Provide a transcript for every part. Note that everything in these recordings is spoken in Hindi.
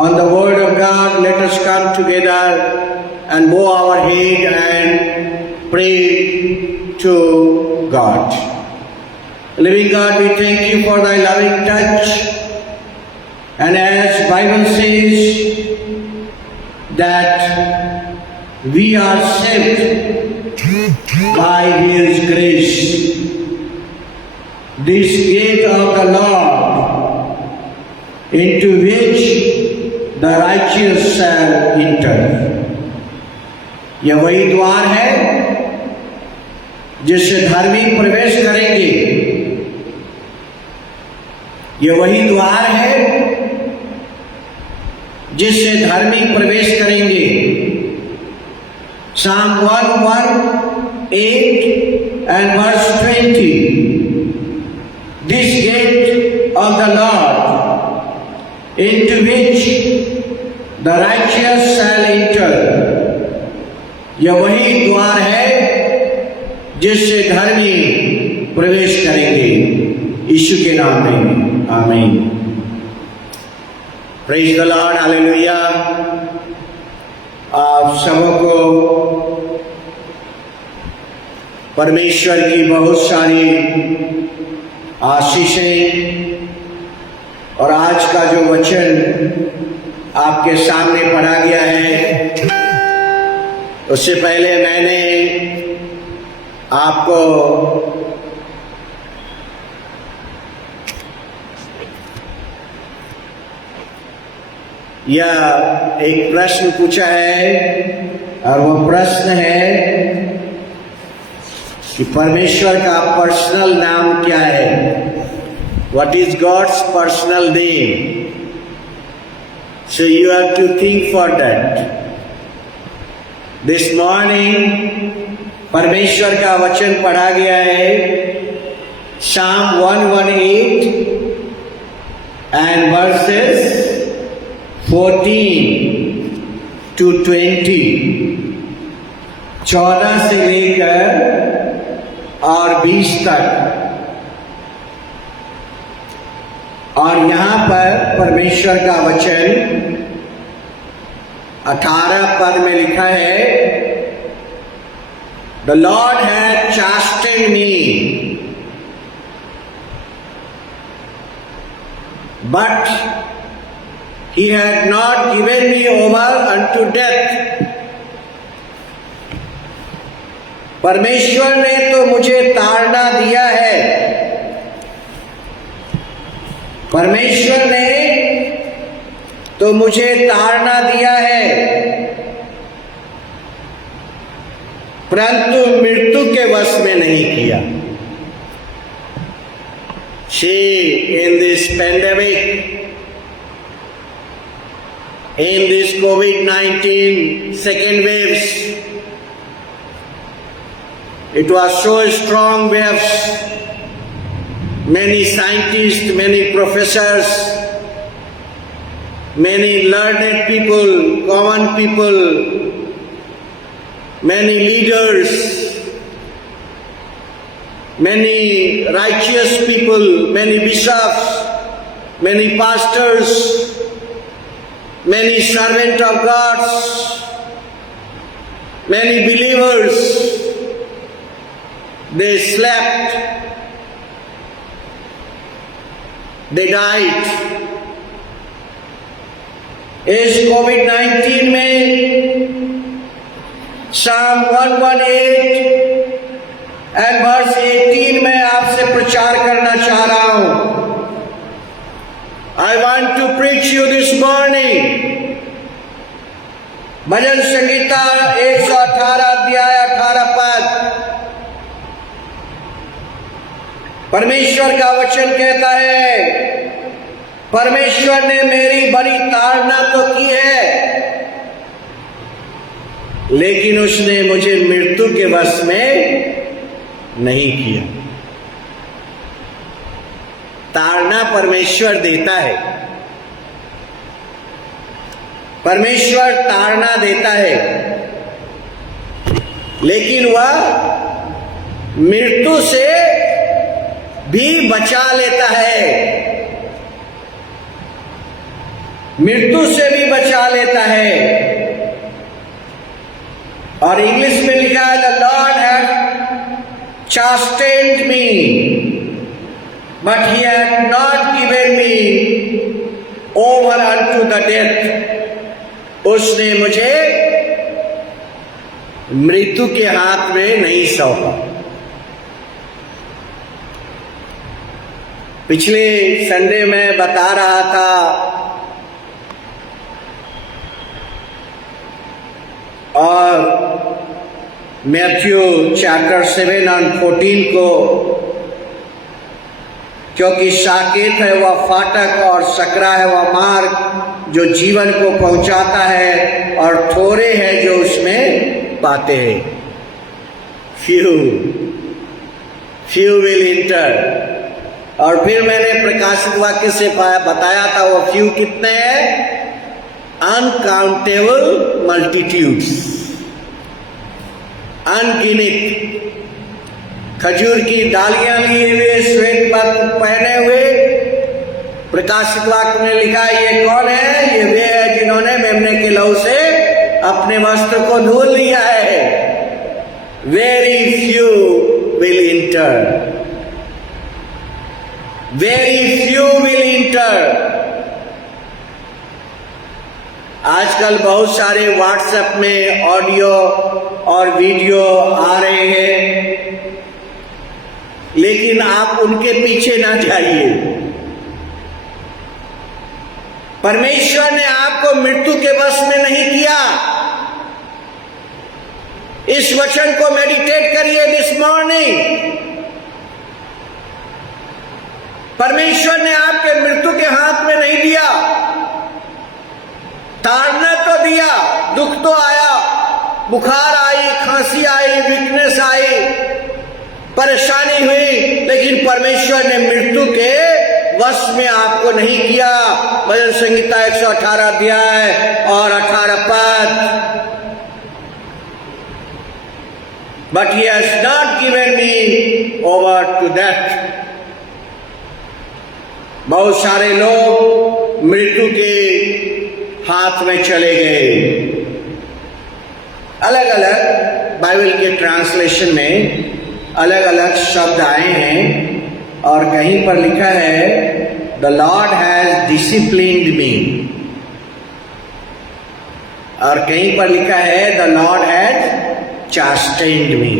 On the word of God, let us come together and bow our head and pray to God. Living God, we thank you for thy loving touch. And as Bible says that we are saved by His grace. This gate of the Lord, into which the righteous shall enter. यह वही द्वार है जिससे धार्मिक प्रवेश करेंगे। यह वही द्वार है जिससे धार्मिक प्रवेश करेंगे। Psalm 118 and verse 20. This gate of the Lord, into which the righteous shall enter. यह वही द्वार है जिससे धर्मी प्रवेश करेंगे। यीशु के नाम में आमीन। Praise the Lord, hallelujah. आप सबको परमेश्वर की बहुत सारी आशीषें और आज का जो वचन आपके सामने पढ़ा गया है, उससे पहले मैंने आपको यह एक प्रश्न पूछा है और वो प्रश्न है कि परमेश्वर का पर्सनल नाम क्या है? What is God's personal name? So you have to think for that. This morning परमेश्वर का वचन पढ़ा गया है Psalm 118 and verses 14 to 20, 14 से लेकर और 20 तक। और यहां पर परमेश्वर का वचन 18 पद में लिखा है, The Lord had chastened me, but He had not given me over unto death. परमेश्वर ने तो मुझे ताड़ना दिया है, परमेश्वर ने तो मुझे ताड़ना दिया है, परंतु मृत्यु के वश में नहीं किया। See, in this pandemic, in this COVID-19 second waves, it was so strong waves. Many scientists, many professors, many learned people, common people, many leaders, many righteous people, many bishops, many pastors, many servants of God, many believers, they slept, they died. इस कोविड-19 में Psalm 118 and verse 18 में आपसे प्रचार करना चाह रहा हूं। I want to preach you this morning. भजन संगीता 118 अध्याय 18 पद। परमेश्वर का वचन कहता है, परमेश्वर ने मेरी बड़ी ताड़ना तो की है, लेकिन उसने मुझे मृत्यु के वश में नहीं किया। ताड़ना परमेश्वर देता है, परमेश्वर ताड़ना देता है, लेकिन वह मृत्यु से भी बचा लेता है। मृत्यु से भी बचा लेता है। और इंग्लिश में लिखा है the Lord had chastened me but he had not given me over unto the death। उसने मुझे मृत्यु के हाथ में नहीं सौंपा। पिछले संडे में बता रहा था और मैथ्यू चैप्टर 7 और 14 को, क्योंकि साकेत है वह फाटक और सकरा है वह मार्ग जो जीवन को पहुंचाता है, और थोड़े हैं जो उसमें पाते हैं। Few will inter. और फिर मैंने प्रकाशित वाक्य से बताया था वो फ्यू कितने हैं? अनकाउंटेबल मल्टीट्यूड्स, अनगिनित। खजूर की डालियां लिए हुए, श्वेत वस्त्र पहने हुए, प्रकाशित वाक्य में लिखा ये कौन है? ये वे है जिन्होंने मेमने के लहू से अपने वस्त्र को धुल लिया है। Very few will inter, very few will inter. आजकल बहुत सारे व्हाट्सएप में ऑडियो और वीडियो आ रहे हैं, लेकिन आप उनके पीछे ना जाइए। परमेश्वर ने आपको मृत्यु के वश में नहीं किया। इस वचन को मेडिटेट करिए दिस मॉर्निंग। परमेश्वर ने आपके मृत्यु के हाथ में नहीं दिया। ताड़ना तो दिया, दुख तो आया, बुखार आई, खांसी आई, वीकनेस आई, परेशानी हुई, लेकिन परमेश्वर ने मृत्यु के वश में आपको नहीं किया। भजन संहिता 118 अध्याय और 18 पद। But he has not given me over to death। बहुत सारे लोग मृत्यु के हाथ में चले गए। अलग अलग बाइबल के ट्रांसलेशन में अलग अलग शब्द आए हैं, और कहीं पर लिखा है द लॉर्ड हैज डिसिप्लिन्ड मी, और कहीं पर लिखा है the Lord has chastened me।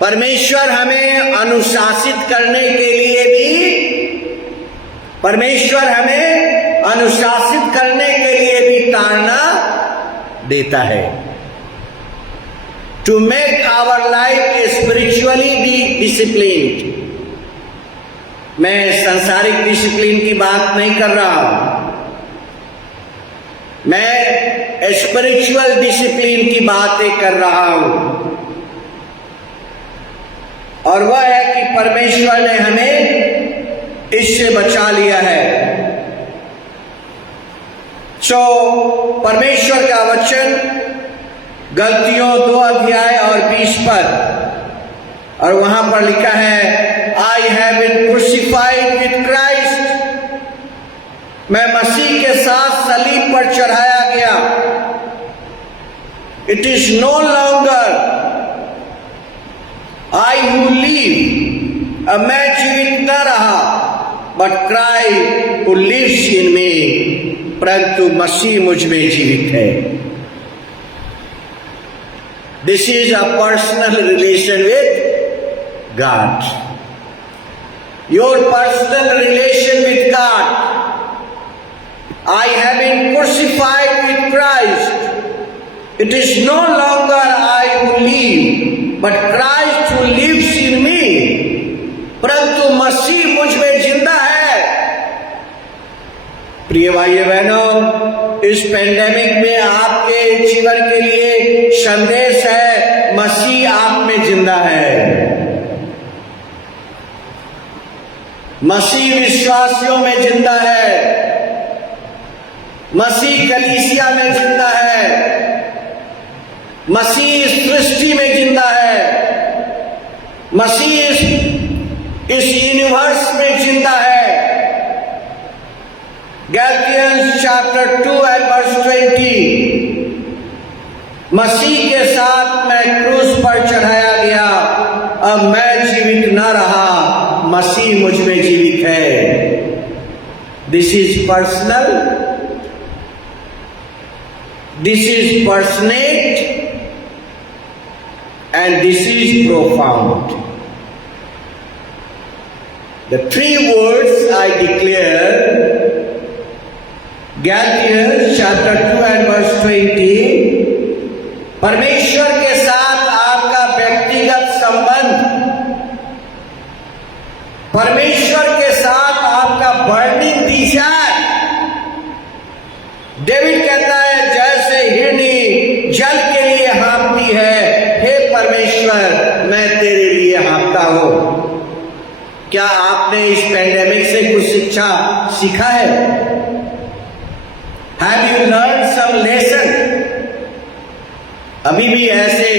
परमेश्वर हमें अनुशासित करने के लिए भी, परमेश्वर हमें अनुशासित करने के लिए भी ताड़ना देता है। To make our life spiritually be disciplined. मैं सांसारिक डिसिप्लिन की बात नहीं कर रहा हूं, मैं स्पिरिचुअल डिसिप्लिन की बातें कर रहा हूं। और वह है कि परमेश्वर ने हमें इससे बचा लिया है। सो परमेश्वर का वचन गलतियों 2 अध्याय और 20 पद, और वहां पर लिखा है I have been crucified with Christ. मैं मसीह के साथ सलीब पर चढ़ाया गया। It is no longer I who live. अब मैं जीवित न रहा, but Christ who lives in me. परंतु मसीह मुझ में जीवित है। This is a personal relation with God. Your personal relation with God. I have been crucified with Christ. It is no longer I who live, but Christ who lives in me। परंतु मसीह मुझ में जिंदा है। प्रिय भाइयों बहनों, इस पेंडेमिक में आपके जीवन के लिए संदेश है, मसीह आप में जिंदा है। मसीह विश्वासियों में जिंदा है। मसीह कलीसिया में जिंदा है। मसीह सृष्टि में जिंदा है। मसीह इस यूनिवर्स में जिंदा है। Galatians chapter 2 and verse 20, मसीह के साथ मैं क्रूस पर चढ़ाया गया, अब मैं जीवित न रहा, मसीह मुझ में जीवित है। This is personal, this is passionate, and this is profound. The three words I declare, Galatians chapter 2 and verse 20, परमेश्वर के साथ आपका व्यक्तिगत संबंध, परमेश्वर के साथ आपका बर्निंग डिजायर। डेविड कहता है, जैसे हिरनी जल के लिए हाँफती है, हे परमेश्वर मैं तेरे लिए हाँफता हूं। क्या आपने इस पैंडेमिक से कुछ शिक्षा सीखा है? Have you learned some lesson? अभी भी ऐसे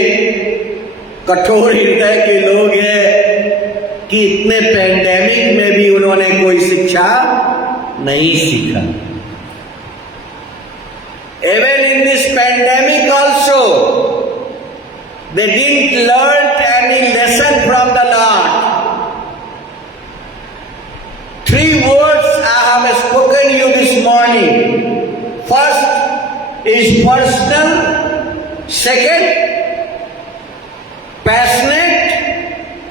कठोर हृदय के लोग हैं कि इतने पैंडेमिक में भी उन्होंने कोई शिक्षा नहीं सीखा। Even in this pandemic also, they didn't learn any lesson from the Lord. Three words I have spoken you this morning. First is personal, second passionate,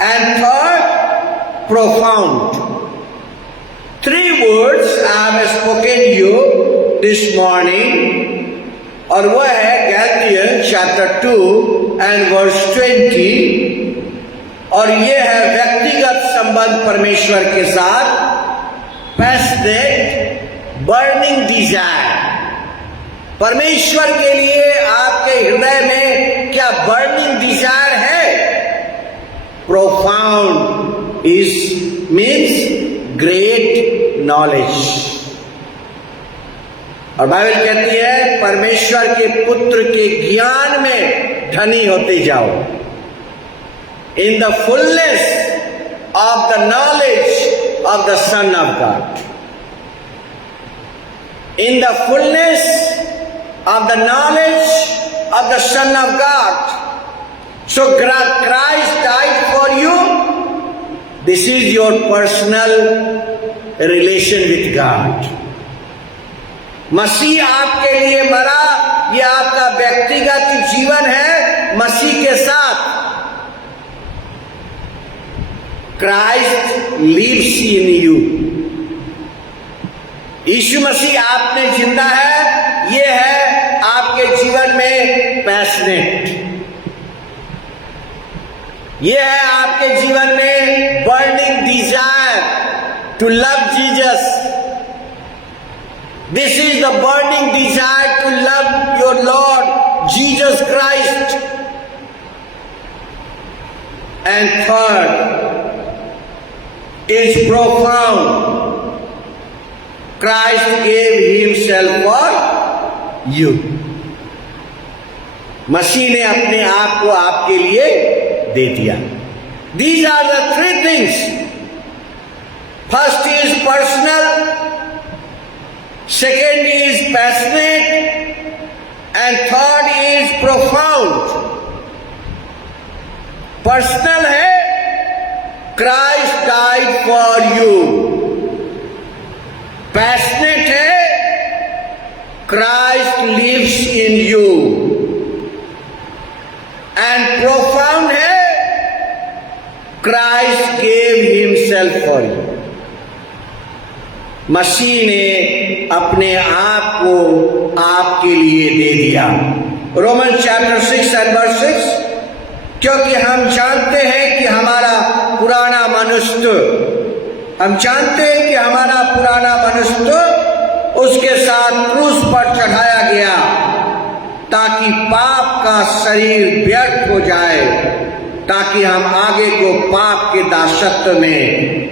and third profound. Three words I have spoken you this morning, और वह है गैलातियंस चैप्टर 2 एंड वर्स 20, और ये है व्यक्तिगत संबंध परमेश्वर के साथ, पैशनेट, बर्निंग डिजायर। परमेश्वर के लिए आपके हृदय में क्या बर्निंग डिजायर है? Profound is means great knowledge. और बाइबल कहती है, परमेश्वर के पुत्र के ज्ञान में धनी होते जाओ। In the fullness of the knowledge of the son of God, in the fullness of the knowledge of the son of God. So Christ died for you, this is your personal relation with God. मसीह आपके लिए मरा, यह आपका व्यक्तिगत जीवन है मसीह के साथ। क्राइस्ट लिव्स इन यू, यीशु मसीह आप में जिंदा है। यह है आपके जीवन में पैशनेट, यह है आपके जीवन में burning desire to love Jesus. This is the burning desire to love your Lord Jesus Christ. And third is profound. Christ gave himself for you. मसीह ने अपने आप को आपके लिए दे दिया। These are the three things. First is personal, second is passionate, and third is profound. Personal है, Christ died for you. Passionate है, Christ lives in you. And profound है, Christ gave himself for you. मसीह ने अपने आप को आपके लिए दे दिया। रोमन चैप्टर 6 एंड वर्स 6, क्योंकि हम जानते हैं कि हमारा पुराना मनुष्य, हम जानते हैं कि हमारा पुराना मनुष्य उसके साथ क्रूस पर चढ़ाया गया, ताकि पाप का शरीर व्यर्थ हो जाए, ताकि हम आगे को पाप के दासत्व में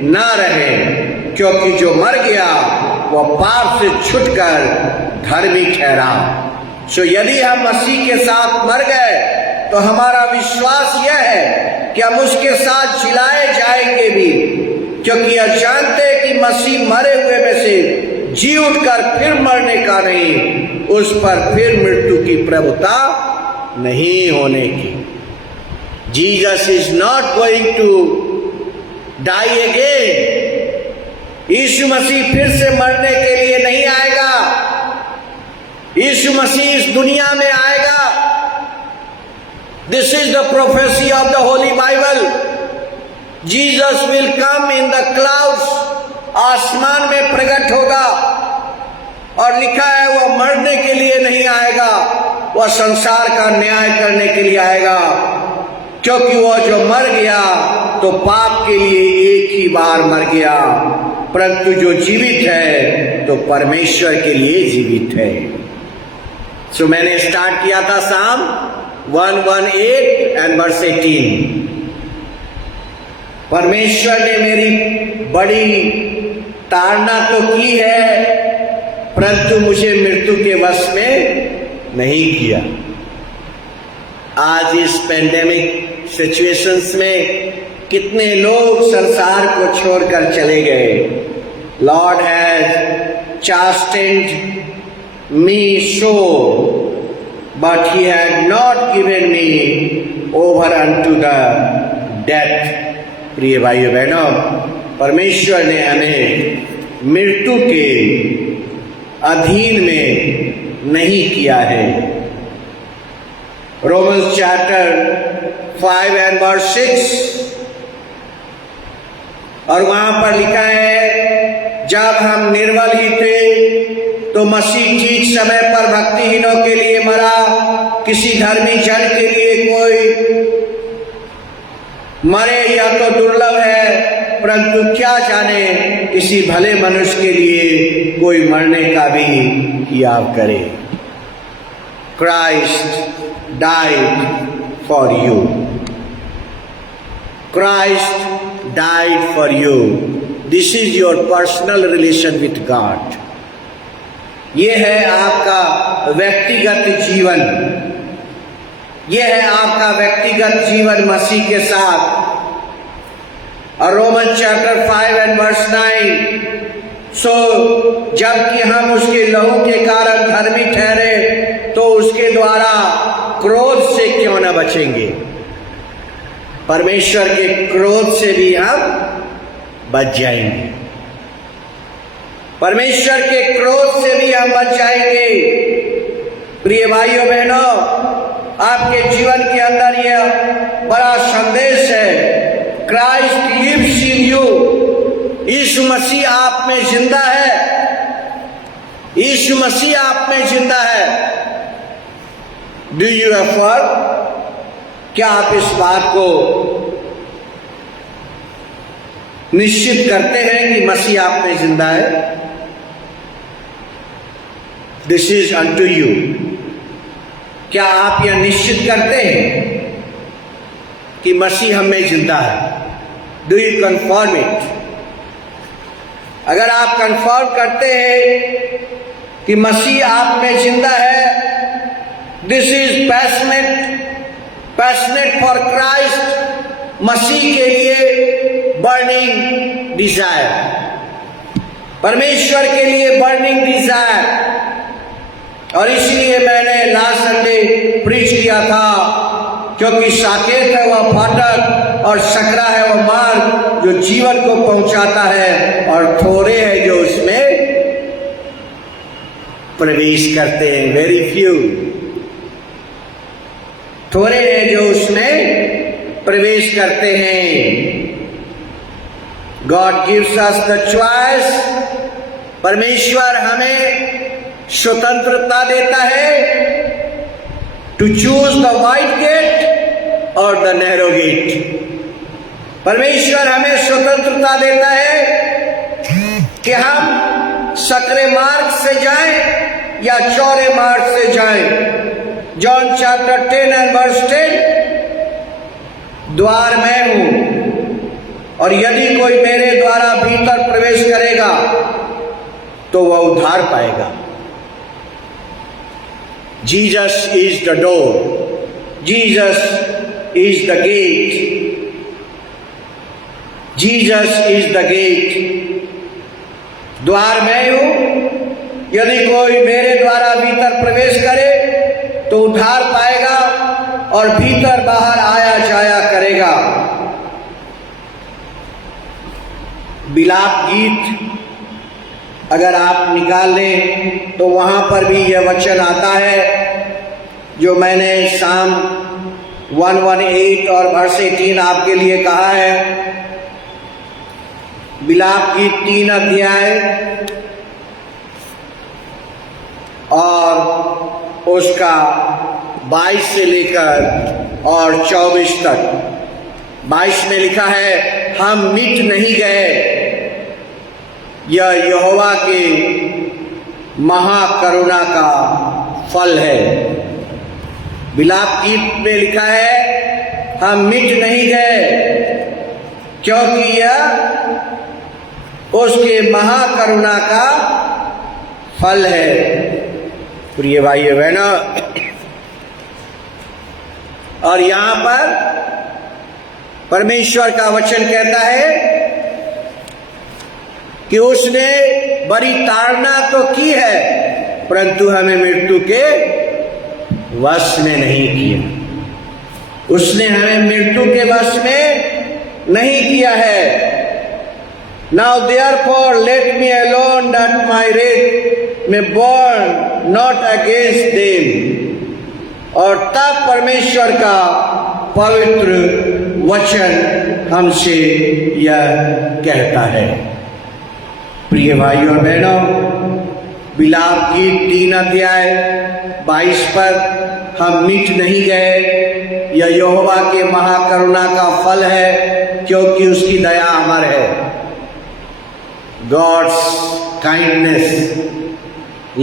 न रहें। क्योंकि जो मर गया वह पाप से छुटकर धर्मी ठहरा। सो यदि हम मसीह के साथ मर गए तो हमारा विश्वास यह है कि हम उसके साथ जिलाए जाएंगे भी, क्योंकि यह जानते हैं कि मसीह मरे हुए में से जी उठकर फिर मरने का नहीं, उस पर फिर मृत्यु की प्रभुता नहीं होने की। Jesus is not going to die again. यीशु मसीह फिर से मरने के लिए नहीं आएगा। यीशु मसीह इस दुनिया में आएगा। This is the prophecy of the Holi Bible. Jesus will come in the clouds. आसमान में प्रकट होगा और लिखा है वह मरने के लिए नहीं आएगा, वह संसार का न्याय करने के लिए आएगा। क्योंकि वह जो मर गया तो पाप के लिए एक ही बार मर गया, परंतु जो जीवित है तो परमेश्वर के लिए जीवित है। सो मैंने स्टार्ट किया था साम 118 एंड वर्स 18। परमेश्वर ने मेरी बड़ी ताड़ना तो की है, परंतु मुझे मृत्यु के वश में नहीं किया। आज इस पेंडेमिक सिचुएशंस में कितने लोग संसार को छोड़कर चले गए। Lord has chastened me so, but he had not given me over unto the death। प्रिय भाइयों बहनों, परमेश्वर ने हमें मृत्यु के अधीन में नहीं किया है। रोमन्स चैप्टर 5 एंड वर्स 6, और वहां पर लिखा है, जब हम निर्बल ही थे तो मसीह ठीक समय पर भक्तिहीनों के लिए मरा। किसी धर्मी जन के लिए कोई मरे या तो दुर्लभ है, परंतु क्या जाने किसी भले मनुष्य के लिए कोई मरने का भी त्याग करे। Christ died for you. Christ died for you. This is your personal relation with God. ये है आपका व्यक्तिगत जीवन, यह है आपका व्यक्तिगत जीवन मसीह के साथ। और रोमन चैप्टर 5 एंड वर्स 9, सो जबकि हम उसके लहू के कारण धर्मी ठहरे तो उसके द्वारा क्रोध से क्यों न बचेंगे। परमेश्वर के क्रोध से भी हम बच जाएंगे। परमेश्वर के क्रोध से भी हम बच जाएंगे। प्रिय भाइयों बहनों, आपके जीवन के अंदर यह बड़ा संदेश है। Christ lives in you. यीशु मसीह आप में जिंदा है। यीशु मसीह आप में जिंदा है। Do you affirm? क्या आप इस बात को निश्चित करते हैं कि मसीह आप में जिंदा है? This is unto you. क्या आप यह निश्चित करते हैं कि मसीह हमें जिंदा है? Do you confirm it? अगर आप कन्फर्म करते हैं कि मसीह आप में जिंदा है, this is passionate for Christ. मसीह के लिए बर्निंग डिजायर, परमेश्वर के लिए बर्निंग डिजायर। और इसलिए मैंने लास्ट संडे प्रीच किया था, क्योंकि साकेत है वह फाटक और सकरा है वह मार्ग जो जीवन को पहुंचाता है, और थोड़े हैं जो उसमें प्रवेश करते हैं। Very few. थोड़े हैं जो उसमें प्रवेश करते हैं। God gives us the choice. परमेश्वर हमें स्वतंत्रता देता है to choose the wide gate और द नैरो गेट। परमेश्वर हमें स्वतंत्रता देता है कि हम सकरे मार्ग से जाएं या चौड़े मार्ग से जाएं। जॉन चैप्टर 10 एंड वर्स 10, द्वार मैं हूं और यदि कोई मेरे द्वारा भीतर प्रवेश करेगा तो वह उद्धार पाएगा। Jesus is the door. Jesus is the gate. Jesus is the gate. द्वार मैं हूं यदि कोई मेरे द्वारा भीतर प्रवेश करे तो उद्धार पाएगा और भीतर बाहर आया जाया करेगा। विलाप गीत अगर आप निकाल लें तो वहां पर भी यह वचन आता है जो मैंने साम 118 और वर्ष 18 आपके लिए कहा है। विलाप गीत 3 अध्याय और उसका 22 से लेकर और 24 तक। 22 में लिखा है, हम मिट नहीं गए, यह यहोवा के महाकरुणा का फल है। विलाप गीत में लिखा है, हम मिट नहीं गए क्योंकि यह उसके महाकरुणा का फल है। प्रिय भाई बहनों, और यहां पर परमेश्वर का वचन कहता है कि उसने बड़ी ताड़ना तो की है परंतु हमें मृत्यु के वश में नहीं किया। उसने हमें मृत्यु के वश में नहीं किया है। Now therefore let me alone that my wrath may burn not against them। और तब परमेश्वर का पवित्र वचन हमसे यह कहता है। प्रिय भाइयों और बहनों, विलाप गीत 3 अध्याय 22 पर, हम मिट नहीं गए, यह यहोवा के महाकरुणा का फल है क्योंकि उसकी दया अमर है। God's kindness,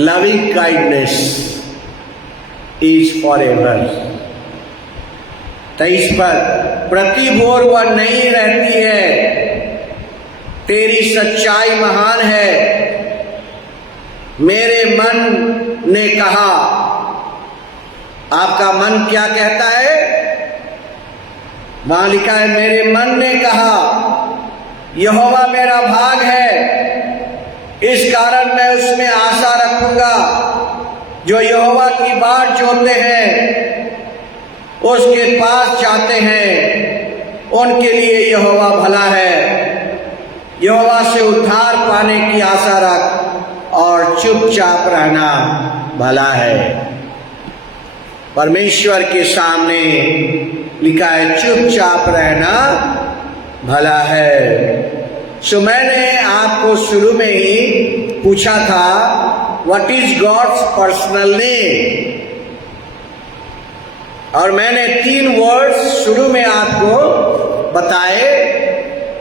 loving kindness is forever। 23 पर, प्रति भोर वह नहीं रहती है, तेरी सच्चाई महान है। मेरे मन ने कहा, आपका मन क्या कहता है? वहां लिखा है, मेरे मन ने कहा यहोवा मेरा भाग है, इस कारण मैं उसमें आशा रखूंगा। जो यहोवा की बाट जोहते हैं उसके पास जाते हैं, उनके लिए यहोवा भला है। यहोवा से उद्धार पाने की आशा रख और चुपचाप रहना भला है। परमेश्वर के सामने लिखा है, चुपचाप रहना भला है। सो मैंने आपको शुरू में ही पूछा था, what is God's personal name? और मैंने 3 वर्ड्स शुरू में आपको बताए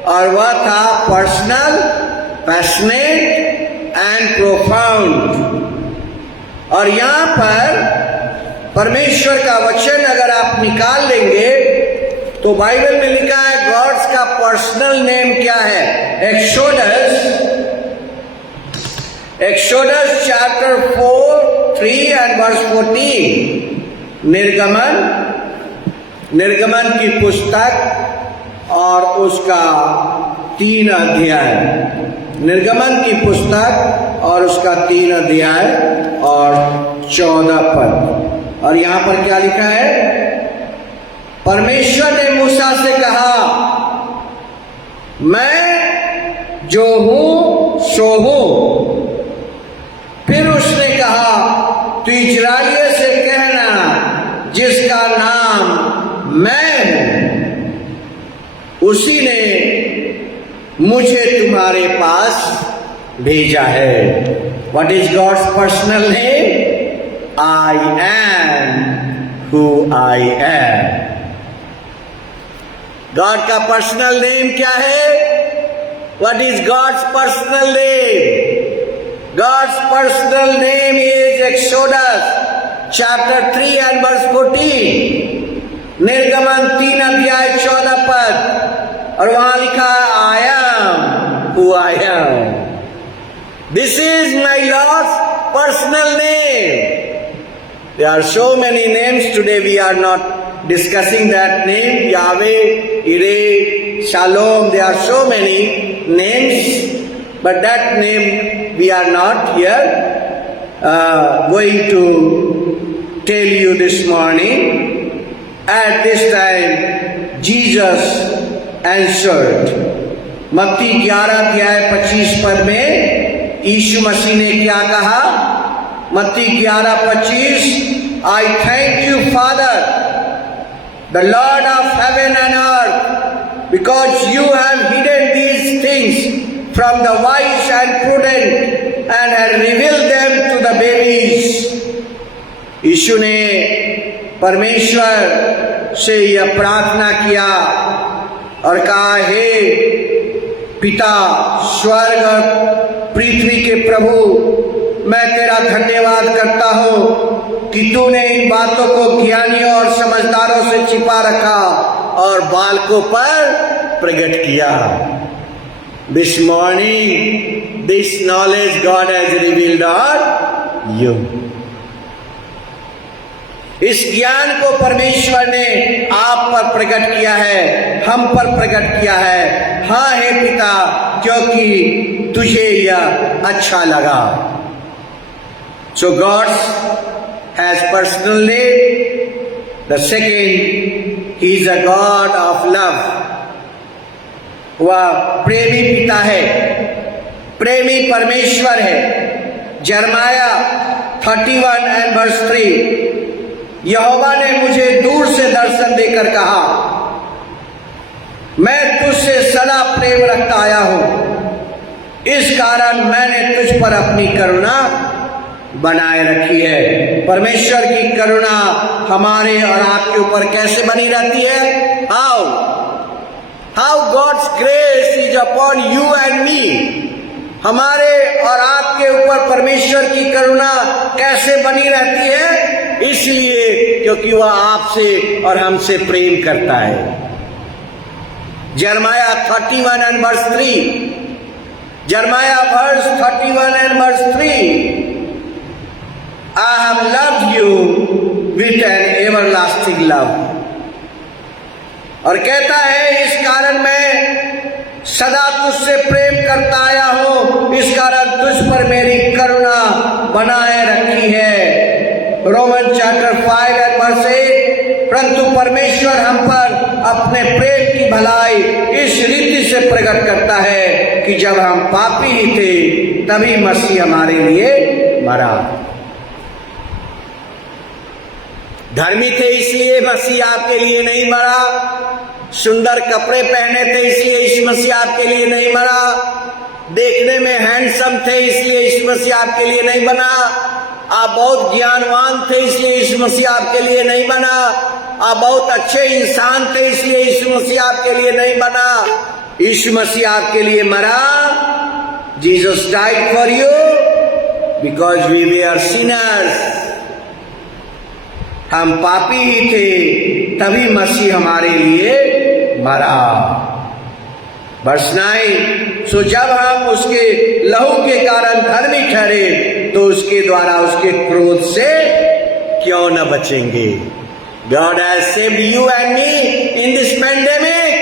और वह था पर्सनल, पैशनेट एंड प्रोफाउंड। और यहां पर परमेश्वर का वचन अगर आप निकाल लेंगे तो बाइबल में लिखा है गॉड्स का पर्सनल नेम क्या है। Exodus chapter 4, 3 and verse 14। निर्गमन की पुस्तक और उसका 3 अध्याय। निर्गमन की पुस्तक और उसका 3 अध्याय और 14 पद। और यहां पर क्या लिखा है? परमेश्वर ने मूसा से कहा, मैं जो हूं सो हूं। फिर उसने कहा, तू इजराइलियों से कहना जिसका नाम मैं हूं, उसी ने मुझे तुम्हारे पास भेजा है। What is God's personal name? I am who I am. God का पर्सनल नेम क्या है? What is God's personal name? God's personal name is Exodus chapter 3 and verse 14। निर्गमन 3 अध्याय 14 पद। और वहां लिखा है, I am who I am. This is my Lord's personal name. There are so many names today, we are not discussing that name, Yahweh, Yireh, Shalom. There are so many names, but that name we are not here going to tell you this morning. At this time, Jesus answered. मत्ती 11:25 पद में यीशु मसीह ने क्या कहा? मत्ती 11:25, I thank you, Father, the Lord of heaven and earth, because you have hidden these things from the wise and prudent and have revealed them to the babies. यीशु ने परमेश्वर से यह प्रार्थना किया और कहा, हे पिता स्वर्ग और पृथ्वी के प्रभु, मैं तेरा धन्यवाद करता हूँ कि तूने इन बातों को ज्ञानियों और समझदारों से छिपा रखा और बालकों पर प्रकट किया. This morning, this knowledge God has revealed on you. इस ज्ञान को परमेश्वर ने आप पर प्रकट किया है, हम पर प्रकट किया है. हाँ हे पिता, क्योंकि तुझे यह अच्छा लगा. So God has personal name. The second, He is a God of love. वह प्रेमी पिता है, प्रेमी परमेश्वर है. यिर्मयाह 31:3, यहोवा ने मुझे दूर से दर्शन देकर कहा, मैं तुझसे सदा प्रेम रखता आया हूं, इस कारण मैंने तुझ पर अपनी करुणा बनाए रखी है. परमेश्वर की करुणा हमारे और आपके ऊपर कैसे बनी रहती है? How God's grace is upon you and me. हमारे और आपके ऊपर परमेश्वर की करुणा कैसे बनी रहती है? इसलिए क्योंकि वह आपसे और हमसे प्रेम करता है. यिर्मयाह 31:3, यिर्मयाह 31:3, I have loved you with an everlasting love. और कहता है, इस कारण मैं सदा तुझसे प्रेम करता आया हूं, इस कारण तुझ पर मेरी करुणा बनाए रखी है. रोमन चैप्टर 5:8, परंतु परमेश्वर हम पर अपने प्रेम की भलाई इस रीति से प्रकट करता है कि जब हम पापी ही थे तभी मसीह हमारे लिए मरा. धर्मी थे इसलिए मसीह आपके लिए नहीं मरा. सुंदर कपड़े पहने थे इसलिए यीशु मसीह आपके लिए नहीं मरा. देखने में हैंडसम थे इसलिए यीशु मसीह आपके लिए नहीं बना. आप बहुत ज्ञानवान थे इसलिए यीशु मसीह आपके लिए नहीं बना. आप बहुत अच्छे इंसान थे इसलिए यीशु मसीह आपके लिए नहीं बना. यीशु मसीह आपके लिए मरा. Jesus died for you because we were sinners. हम पापी ही थे तभी मसीह हमारे लिए मरा. वर्स 9, सो जब हम उसके लहू के कारण धर्मी ठहरे तो उसके द्वारा उसके क्रोध से क्यों न बचेंगे. God has saved you and me in this pandemic.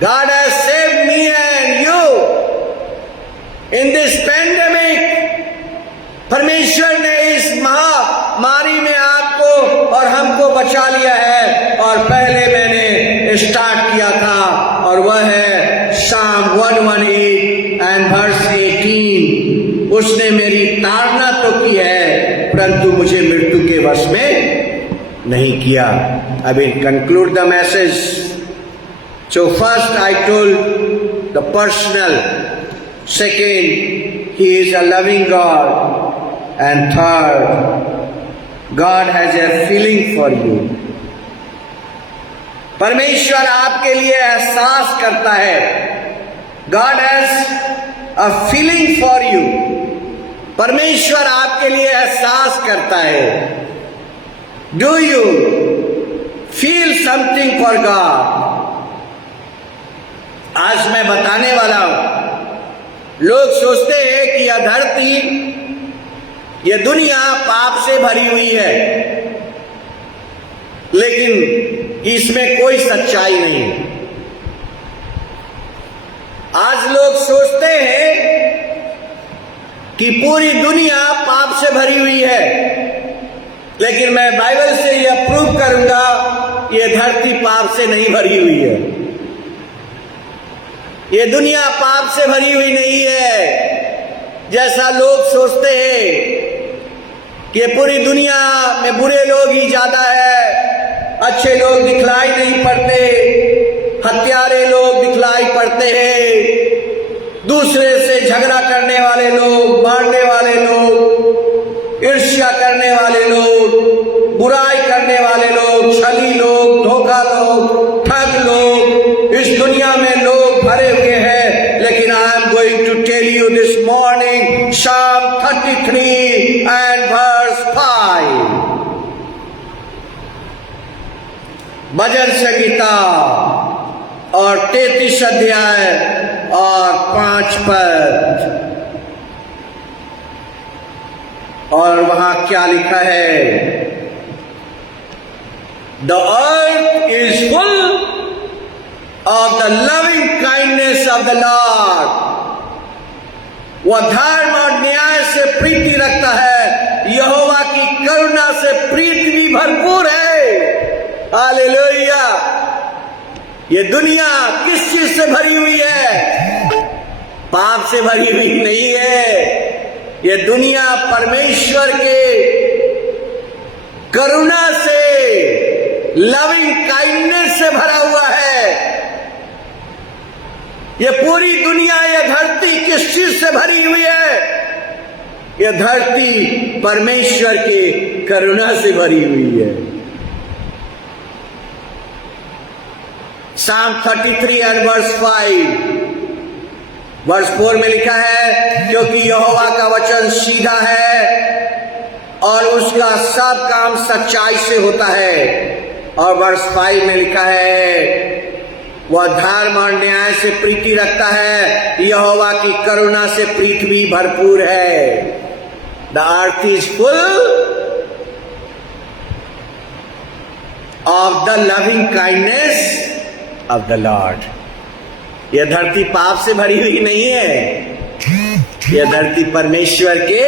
God has saved me and you in this pandemic. परमेश्वर ने इस महामारी में आपको और हमको बचा लिया है. और पहले मैंने स्टार्ट किया था और वह है Psalm 118:18. उसने मेरी ताड़ना तो की है परंतु मुझे मृत्यु के वश में नहीं किया. I will conclude the message. So first I told the personal. Second, He is a loving God. And third, God has a feeling for you. परमेश्वर आपके लिए एहसास करता है. God has a feeling for you. परमेश्वर आपके लिए एहसास करता है. Do you feel something for God? आज मैं बताने वाला हूं. लोग सोचते हैं कि यह धरती, यह दुनिया पाप से भरी हुई है, लेकिन इसमें कोई सच्चाई नहीं. आज लोग सोचते हैं कि पूरी दुनिया पाप से भरी हुई है, लेकिन मैं बाइबल से यह प्रूव करूंगा ये धरती पाप से नहीं भरी हुई है। ये दुनिया पाप से भरी हुई नहीं है जैसा लोग सोचते हैं कि पूरी दुनिया में बुरे लोग ही ज्यादा है, अच्छे लोग दिखलाई नहीं पड़ते, हत्यारे लोग दिखलाई पड़ते हैं, दूसरे से झगड़ा करने वाले लोग, मारने वाले लोग, ईर्ष्या करने वाले लोग, बुराई करने वाले लोग, छली लोग, धोखा लोग, ठग लोग, इस दुनिया में लोग भरे हुए हैं। लेकिन I am going to tell you this morning Psalm 33 and verse 5, भजन संगीता और 33 अध्याय और 5 पद, और वहां क्या लिखा है? The earth is full of the loving kindness of the Lord. वह धर्म और न्याय से प्रीति रखता है, यहोवा की करुणा से प्रीति भी भरपूर है। हालेलुया। ये दुनिया किस चीज से भरी हुई है? पाप से भरी हुई नहीं है। ये दुनिया परमेश्वर के करुणा से, लविंग काइंडनेस से भरा हुआ है। ये पूरी दुनिया, ये धरती किस चीज से भरी हुई है? ये धरती परमेश्वर के करुणा से भरी हुई है। Psalm 33 and verse 5, वर्ष 4 में लिखा है, क्योंकि यहोवा का वचन सीधा है और उसका सब काम सच्चाई से होता है। और वर्ष 5 में लिखा है, वह धर्म और न्याय से प्रीति रखता है, यहोवा की करुणा से प्रीति भी भरपूर है। The earth is full of the loving kindness of the Lord. यह धरती पाप से भरी हुई नहीं है, यह धरती परमेश्वर के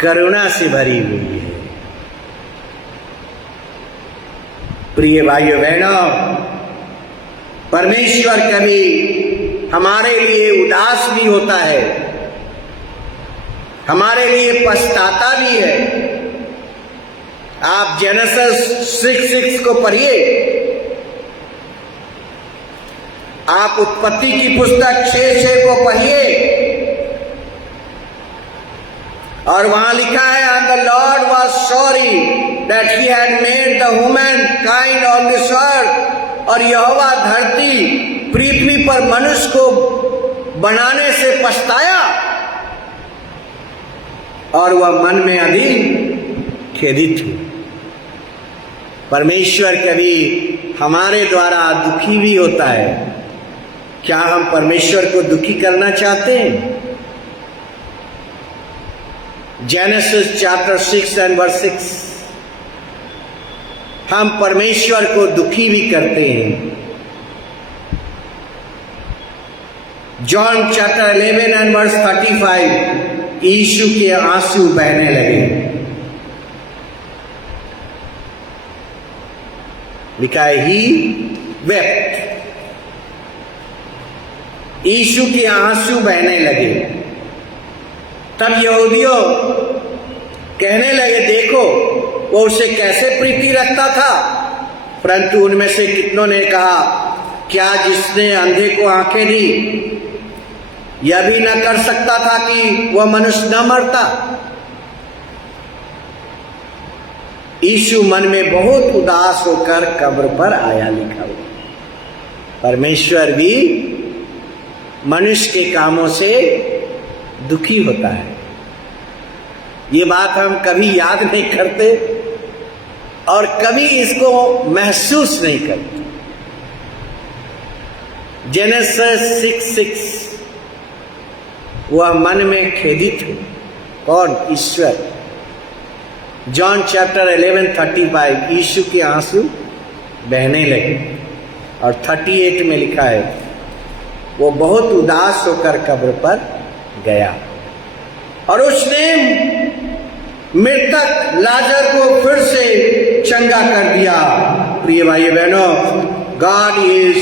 करुणा से भरी हुई है। प्रिय भाइयों बहनों, परमेश्वर कभी हमारे लिए उदास भी होता है, हमारे लिए पछताता भी है। आप जेनेसिस 6:6 को पढ़िए, आप उत्पत्ति की पुस्तक 6:6 को पढ़िए, और वहां लिखा है, and the Lord was sorry that he had made the humankind on this earth। और यहोवा धरती पृथ्वी पर मनुष्य को बनाने से पछताया और वह मन में अभी खेदित हुआ। परमेश्वर कभी हमारे द्वारा दुखी भी होता है। क्या हम परमेश्वर को दुखी करना चाहते हैं? जेनेसिस चैप्टर 6 and verse 6, हम परमेश्वर को दुखी भी करते हैं। जॉन चैप्टर 11 and verse 35, यीशु के आंसू बहने लगे। लिखा है, ही wept, यीशु के आंसू बहने लगे। तब यहूदियों कहने लगे, देखो वो उसे कैसे प्रीति रखता था। परंतु उनमें से कितनों ने कहा, क्या जिसने अंधे को आंखें दी यह भी न कर सकता था कि वह मनुष्य न मरता? यीशु मन में बहुत उदास होकर कब्र पर आया, लिखा हुआ। परमेश्वर भी मनुष्य के कामों से दुखी होता है। ये बात हम कभी याद नहीं करते और कभी इसको महसूस नहीं करते। जेनेसिस 6:6, वह मन में खेदित है। कौन? ईश्वर। जॉन चैप्टर 11:35, यीशु के आंसू बहने लगे। और 38 में लिखा है, वो बहुत उदास होकर कब्र पर गया और उसने मृतक लाजर को फिर से चंगा कर दिया। प्रिय भाई बहनों, God is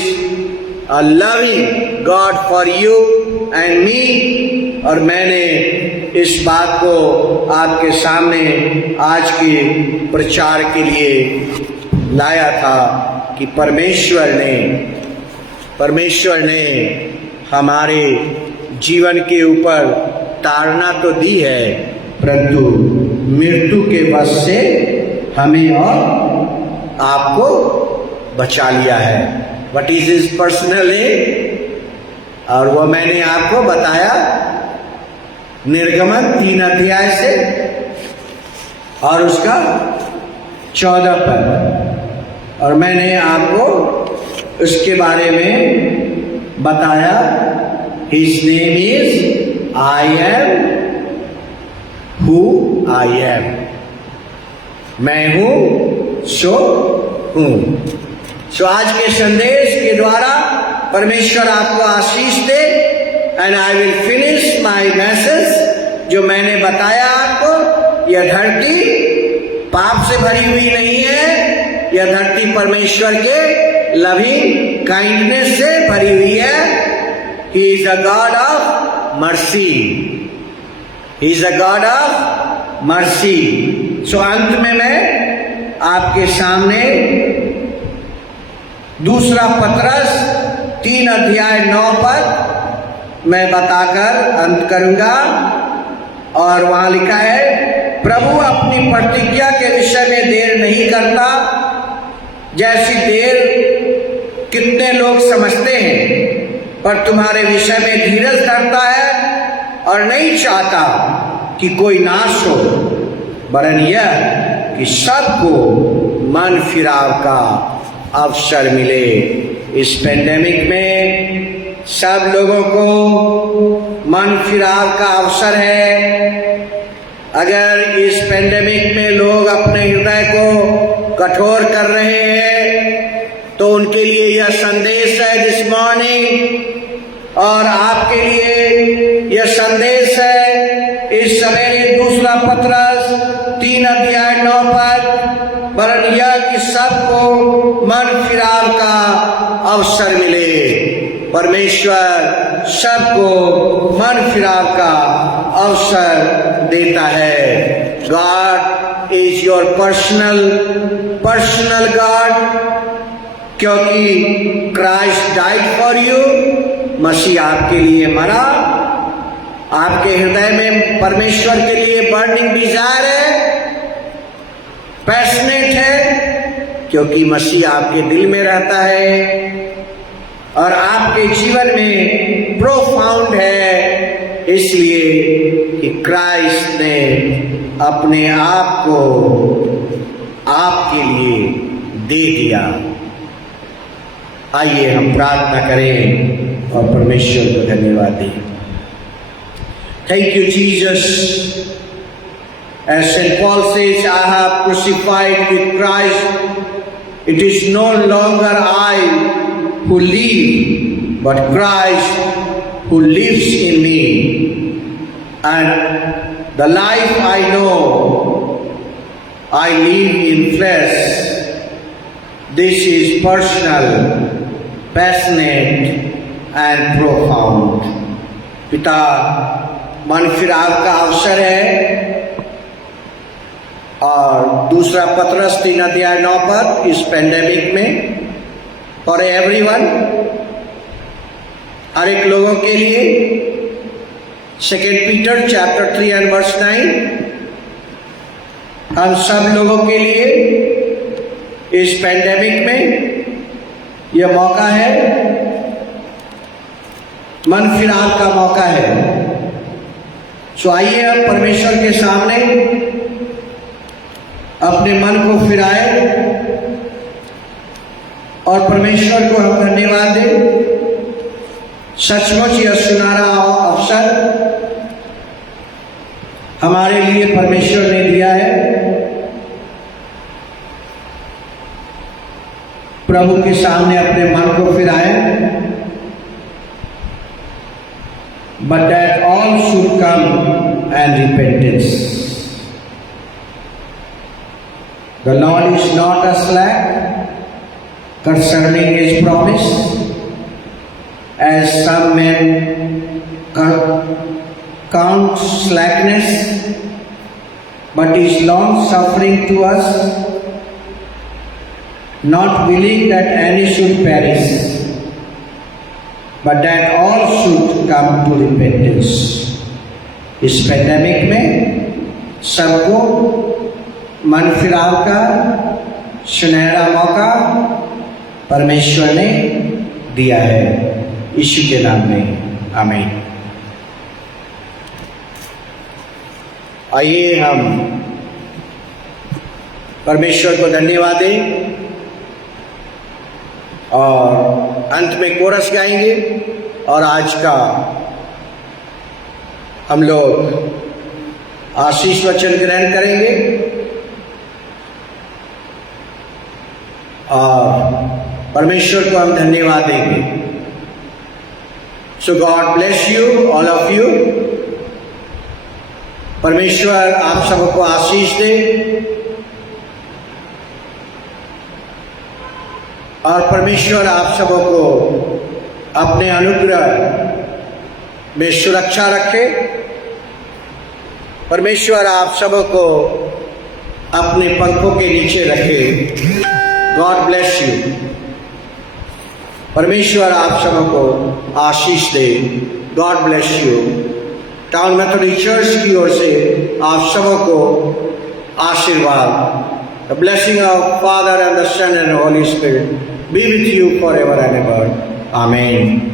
a loving God for you and मी। और मैंने इस बात को आपके सामने आज के प्रचार के लिए लाया था कि परमेश्वर ने हमारे जीवन के ऊपर ताड़ना तो दी है, परंतु मृत्यु के वश से हमें और आपको बचा लिया है। What is his personal name, और वो मैंने आपको बताया निर्गमन 3 अध्याय से और उसका 14 पद, और मैंने आपको उसके बारे में बताया his name is I am who I M, मैं हूं सो हूं। सो आज के संदेश के द्वारा परमेश्वर आपको आशीष दे। And I will finish my message. जो मैंने बताया आपको, यह धरती पाप से भरी हुई नहीं है, यह धरती परमेश्वर के लविंग काइंडनेस से भरी हुई है। He is a God of mercy, he is a God of mercy. So अंत में मैं आपके सामने दूसरा पतरस 3 अध्याय 9 पद मैं बताकर अंत करूंगा। और वहां लिखा है, प्रभु अपनी प्रतिज्ञा के विषय में देर नहीं करता, जैसी देर कितने लोग समझते हैं, पर तुम्हारे विषय में धीरज धरता है और नहीं चाहता कि कोई नाश हो, वरन यह कि सबको मन फिराव का अवसर मिले। इस पेंडेमिक में सब लोगों को मन फिराव का अवसर है। अगर इस पेंडेमिक में लोग अपने हृदय को कठोर कर रहे हैं तो उनके लिए यह संदेश है दिस मॉर्निंग, और आपके लिए यह संदेश है इस समय दूसरा पतरस 3 अध्याय 9 पद, वरन यह कि सबको मन फिराव का अवसर मिले। परमेश्वर सबको मन फिराव का अवसर देता है। God is your personal God, क्योंकि क्राइस्ट डाइड फॉर यू, मसीह आपके लिए मरा। आपके हृदय में परमेश्वर के लिए बर्निंग डिजायर है, पैशनेट है, क्योंकि मसीह आपके दिल में रहता है और आपके जीवन में प्रोफाउंड है, इसलिए कि क्राइस्ट ने अपने आप को आपके लिए दे दिया। आइए हम प्रार्थना करें और परमेश्वर को धन्यवाद दें। Thank you, Jesus. As St. Paul says, I have crucified with Christ. It is no longer I who live, but Christ who lives in me. And the life I know, I live in flesh. This is personal, passionate, and profound. पिता, मन फिराव का अवसर है, और दूसरा पतरस 3 अध्याय 9 पर इस पेंडेमिक में फॉर एवरीवन, हर एक लोगों के लिए। 2 पीटर चैप्टर 3 एंड वर्स 9, हम सब लोगों के लिए इस पेंडेमिक में यह मौका है, मन फिराव का मौका है। सो आइए हम परमेश्वर के सामने अपने मन को फिराए और परमेश्वर को हम धन्यवाद दें। सचमुच यह सुनहरा अवसर हमारे लिए परमेश्वर ने दिया है। प्रभु के सामने अपने मन को फिराएं, but that all should come and repentance. The Lord is not a slack concerning his promise, as some men count slackness, but is long suffering to us, not willing that any should perish, but that all should come to repentance. इस पैंडेमिक में सबको मन फिराव का सुनहरा मौका परमेश्वर ने दिया है। यीशु के नाम में आमीन। आइए हम परमेश्वर को धन्यवाद दें और अंत में कोरस गाएंगे और आज का हम लोग आशीष वचन ग्रहण करेंगे और परमेश्वर को हम धन्यवाद देंगे। So God bless you all of you. परमेश्वर आप सबको आशीष दे और परमेश्वर आप सबको अपने अनुग्रह में सुरक्षा रखे। परमेश्वर आप सबको अपने पंखों के नीचे रखे। God bless you. परमेश्वर आप सबको आशीष दे। God bless you. Town Methodist church की ओर से आप सबको आशीर्वाद। The blessing of Father and the Son and the Holy Spirit be with you forever and ever. Amen.